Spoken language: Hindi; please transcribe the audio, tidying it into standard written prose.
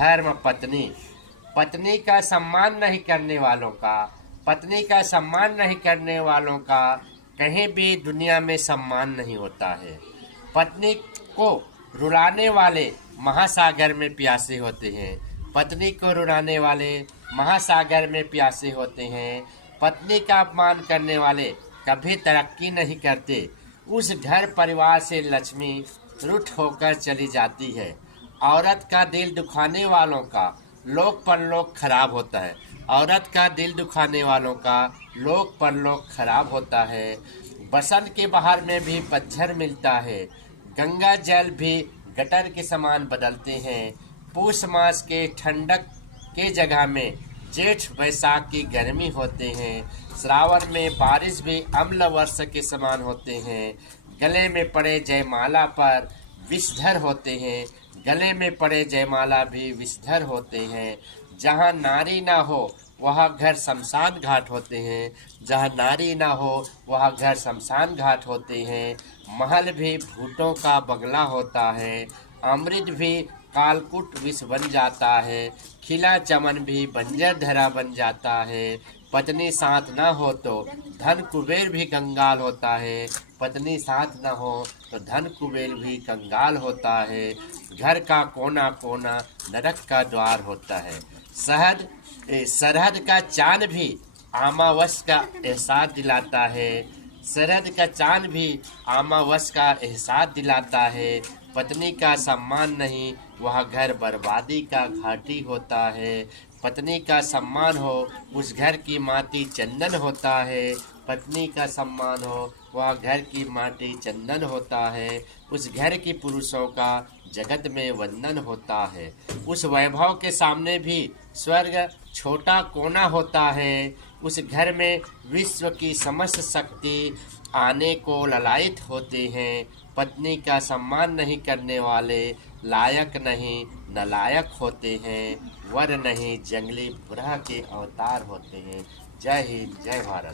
धर्म पत्नी। पत्नी का सम्मान नहीं करने वालों का, पत्नी का सम्मान नहीं करने वालों का कहीं भी दुनिया में सम्मान नहीं होता है। पत्नी को रुलाने वाले महासागर में प्यासे होते हैं। पत्नी को रुलाने वाले महासागर में प्यासे होते हैं। पत्नी का अपमान करने वाले कभी तरक्की नहीं करते। उस घर परिवार से लक्ष्मी रूठ होकर चली जाती है। औरत का दिल दुखाने वालों का लोक परलोक खराब होता है। औरत का दिल दुखाने वालों का लोक परलोक खराब होता है। बसंत के बहार में भी पतझड़ मिलता है। गंगा जल भी गटर के समान बदलते हैं। पूष मास के ठंडक के जगह में जेठ बैसाख की गर्मी होते हैं। श्रावण में बारिश भी अम्ल वर्षा के समान होते हैं। गले में पड़े जयमाला पर विषधर होते हैं। गले में पड़े जयमाला भी विषधर होते हैं। जहाँ नारी ना हो वहाँ घर शमशान घाट होते हैं। जहाँ नारी ना हो वहाँ घर शमशान घाट होते हैं। महल भी भूतों का बंगला होता है। अमृत भी कालकूट विष बन जाता है। खिला चमन भी बंजर धरा बन जाता है। पत्नी साथ न हो तो धन कुबेर भी कंगाल होता है। पत्नी साथ न हो तो धन कुबेर भी कंगाल होता है। घर का कोना कोना नरक का द्वार होता है। सरहद का चांद भी अमावस का एहसास दिलाता है। सरहद का चांद भी अमावस का एहसास दिलाता है। पत्नी का सम्मान नहीं वह घर बर्बादी का घाटी होता है। पत्नी का सम्मान हो उस घर की माटी चंदन होता है। पत्नी का सम्मान हो वह घर की माटी चंदन होता है। उस घर की पुरुषों का जगत में वंदन होता है। उस वैभव के सामने भी स्वर्ग छोटा कोना होता है। उस घर में विश्व की समस्त शक्ति आने को ललायित होते हैं। पत्नी का सम्मान नहीं करने वाले लायक नहीं नालायक होते हैं। वर नहीं जंगली बुरहा के अवतार होते हैं। जय हिंद, जय भारत।